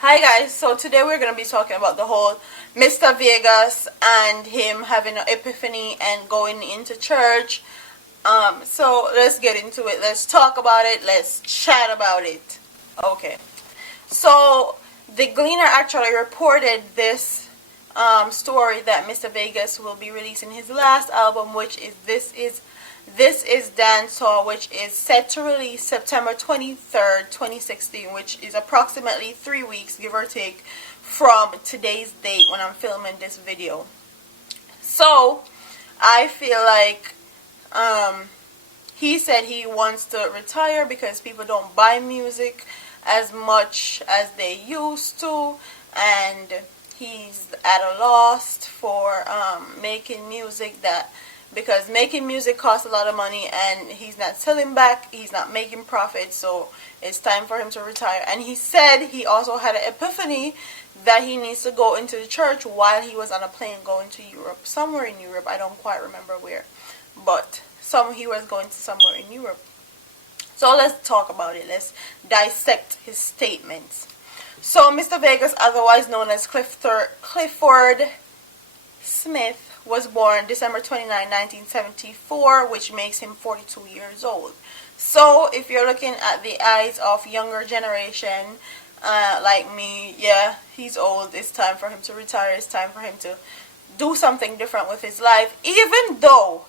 Hi guys, so today we're going to be talking about the whole Mr. Vegas and him having an epiphany and going into church. So let's get into it. Let's talk about it. Let's chat about it. Okay. So the Gleaner actually reported this story that Mr. Vegas will be releasing his last album, which is This is Dancehall, which is set to release September 23rd, 2016, which is approximately 3 weeks, give or take, from today's date when I'm filming this video. So, I feel like he said he wants to retire because people don't buy music as much as they used to, and he's at a loss for making music because making music costs a lot of money and he's not selling back, he's not making profit, so it's time for him to retire. And he said he also had an epiphany that he needs to go into the church while he was on a plane going to Europe, somewhere in Europe, I don't quite remember where, but he was going to somewhere in Europe. So let's talk about it, let's dissect his statements. So Mr. Vegas, otherwise known as Clifford Smith, was born December 29, 1974, which makes him 42 years old. So if you're looking at the eyes of younger generation like me, yeah, he's old. It's time for him to retire. It's time for him to do something different with his life. Even though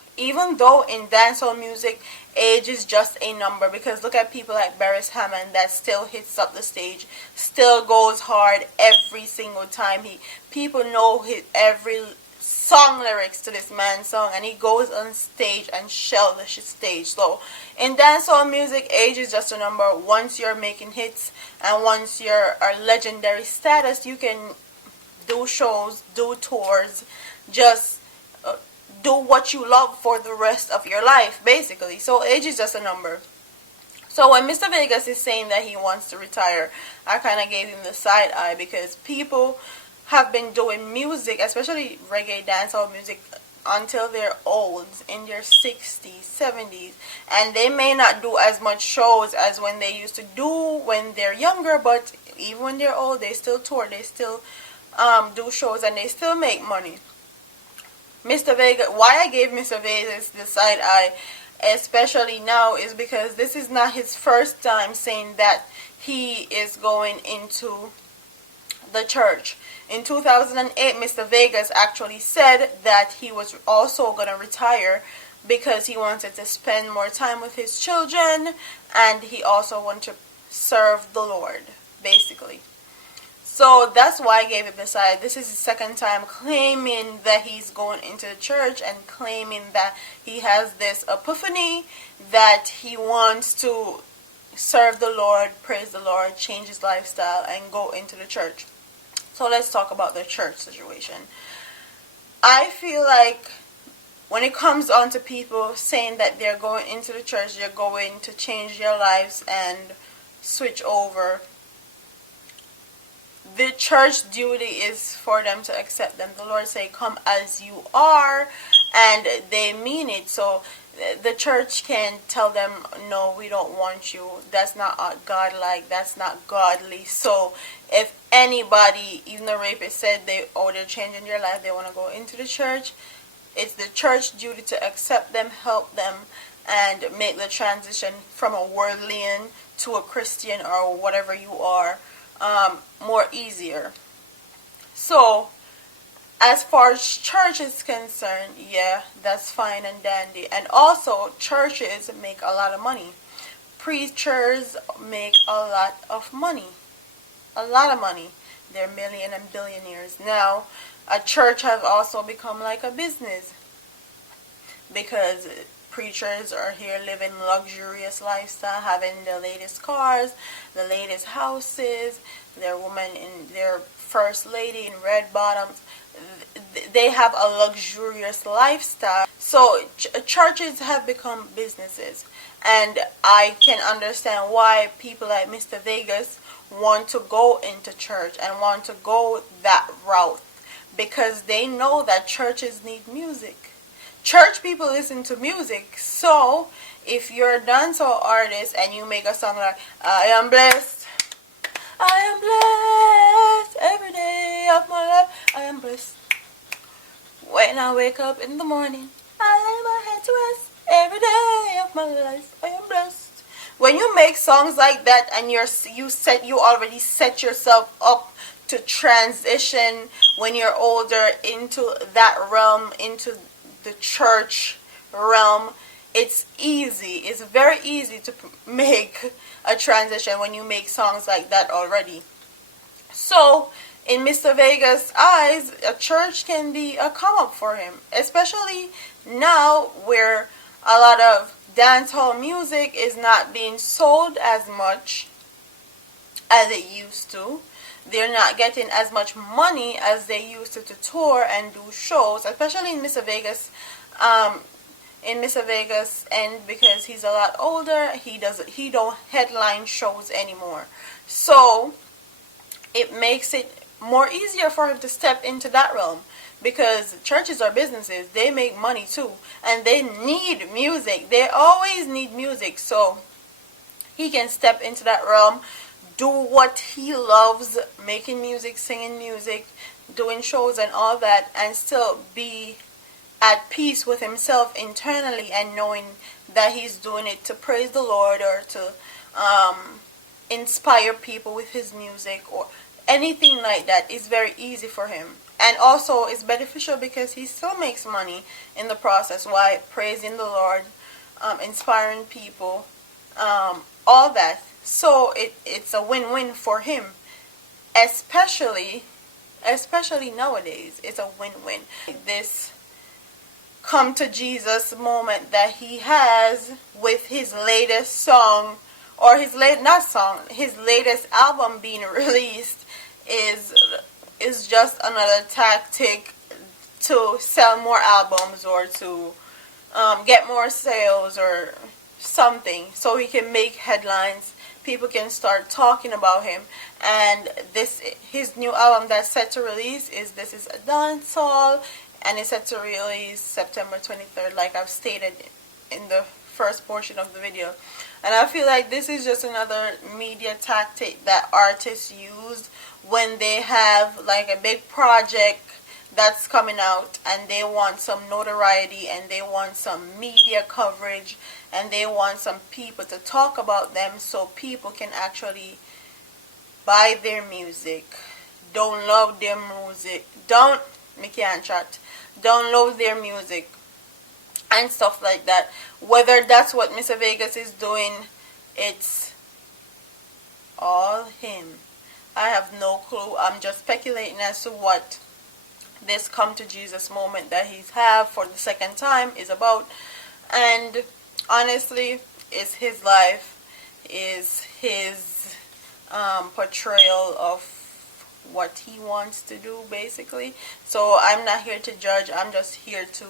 in dancehall music, age is just a number, because look at people like Beres Hammond that still hits up the stage, still goes hard every single time. People know every song lyrics to this man's song, and he goes on stage and shells the stage. So in dancehall music, age is just a number. Once you're making hits and once you're a legendary status, you can do shows, do tours, just do what you love for the rest of your life, basically. So age is just a number. So when Mr. Vegas is saying that he wants to retire, I kind of gave him the side eye, because people have been doing music, especially reggae dancehall music, until they're old, in their 60s, 70s, and they may not do as much shows as when they used to do when they're younger, but even when they're old, they still tour, they still do shows, and they still make money. Mr. Vegas, why I gave Mr. Vegas the side eye, especially now, is because this is not his first time saying that he is going into the church. In 2008, Mr. Vegas actually said that he was also going to retire because he wanted to spend more time with his children, and he also wanted to serve the Lord, basically. So that's why I gave it the side. This is his second time claiming that he's going into the church and claiming that he has this epiphany that he wants to serve the Lord, praise the Lord, change his lifestyle, and go into the church. So let's talk about the church situation. I feel like when it comes on to people saying that they're going into the church, they're going to change their lives and switch over, the church duty is for them to accept them. The Lord say, come as you are, and they mean it. So the church can tell them, no, we don't want you. That's not godlike. That's not godly. So if anybody, even the rapist, said they're changing their life, they want to go into the church, it's the church duty to accept them, help them, and make the transition from a worldlian to a Christian or whatever you are more easier. So as far as church is concerned, yeah, that's fine and dandy. And also, churches make a lot of money. Preachers make a lot of money. A lot of money. They're million and billionaires. Now, a church has also become like a business, because preachers are here living luxurious lifestyle, having the latest cars, the latest houses, their woman in their first lady in red bottoms. They have a luxurious lifestyle. So churches have become businesses, and I can understand why people like Mr. Vegas want to go into church and want to go that route, because they know that churches need music. Church people listen to music. So if you're a dancehall artist and you make a song like I am blessed, I am blessed, am blessed. When I wake up in the morning, I lay my head to rest. Every day of my life, I am blessed. When you make songs like that and you already set yourself up to transition when you're older into that realm, into the church realm, it's easy. It's very easy to make a transition when you make songs like that already. So, in Mr. Vegas' eyes, a church can be a come up for him, especially now where a lot of dancehall music is not being sold as much as it used to. They're not getting as much money as they used to tour and do shows, especially in Mr. Vegas. In Mr. Vegas, and because he's a lot older, he don't headline shows anymore. So it makes it more easier for him to step into that realm, because churches are businesses. They make money too, and they need music. They always need music. So he can step into that realm, do what he loves, making music, singing music, doing shows and all that, and still be at peace with himself internally, and knowing that he's doing it to praise the Lord or to inspire people with his music or anything like that. Is very easy for him, and also it's beneficial because he still makes money in the process while praising the Lord, inspiring people, all that. So it's a win-win for him, especially nowadays. It's a win-win. This come to Jesus moment that he has with his latest song, or his latest album being released, is just another tactic to sell more albums or to get more sales or something, so he can make headlines. People can start talking about him. And his new album that's set to release is This Is a Dancehall, and it's set to release September 23rd, like I've stated in the first portion of the video. And I feel like this is just another media tactic that artists use when they have like a big project that's coming out, and they want some notoriety, and they want some media coverage, and they want some people to talk about them, so people can actually buy their music, download their music, download their music and stuff like that. Whether that's what Mr. Vegas is doing, it's all him. I have no clue. I'm just speculating as to what this come to Jesus moment that he's have for the second time is about. And honestly, it's his life, is his portrayal of what he wants to do, basically. So I'm not here to judge. I'm just here to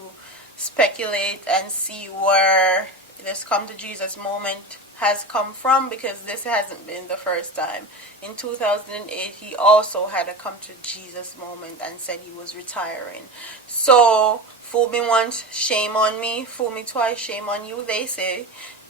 speculate and see where this come to Jesus moment has come from, because this hasn't been the first time. In 2008, he also had a come to Jesus moment and said he was retiring. So, fool me once, shame on me. Fool me twice, shame on you, they say.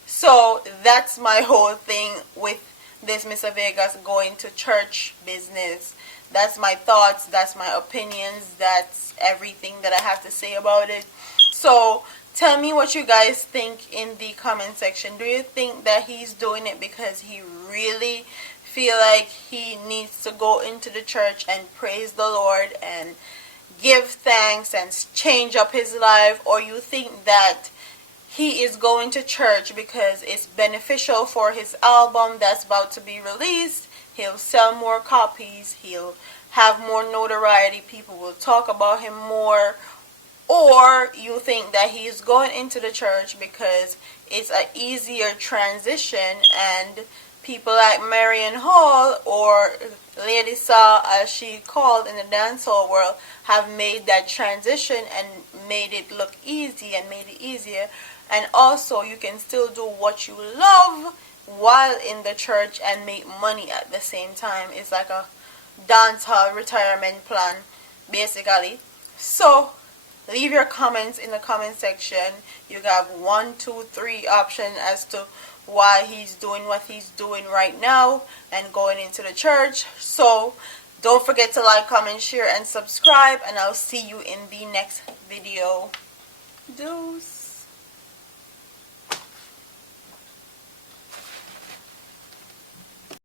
So, that's my whole thing with this Mr. Vegas going to church business. That's my thoughts, that's my opinions, that's everything that I have to say about it. So, tell me what you guys think in the comment section. Do you think that he's doing it because he really feel like he needs to go into the church and praise the Lord and give thanks and change up his life? Or you think that he is going to church because it's beneficial for his album that's about to be released? He'll sell more copies, he'll have more notoriety, people will talk about him more. Or you think that he's going into the church because it's an easier transition, and people like Marion Hall or Lady Saw, as she called in the dancehall world, have made that transition and made it look easy and made it easier. And also you can still do what you love while in the church and make money at the same time. It's like a dancehall retirement plan, basically. So leave your comments in the comment section. You have 1, 2, 3 options as to why he's doing what he's doing right now and going into the church. So Don't forget to like, comment, share, and subscribe, and I'll see you in the next video. Deuce.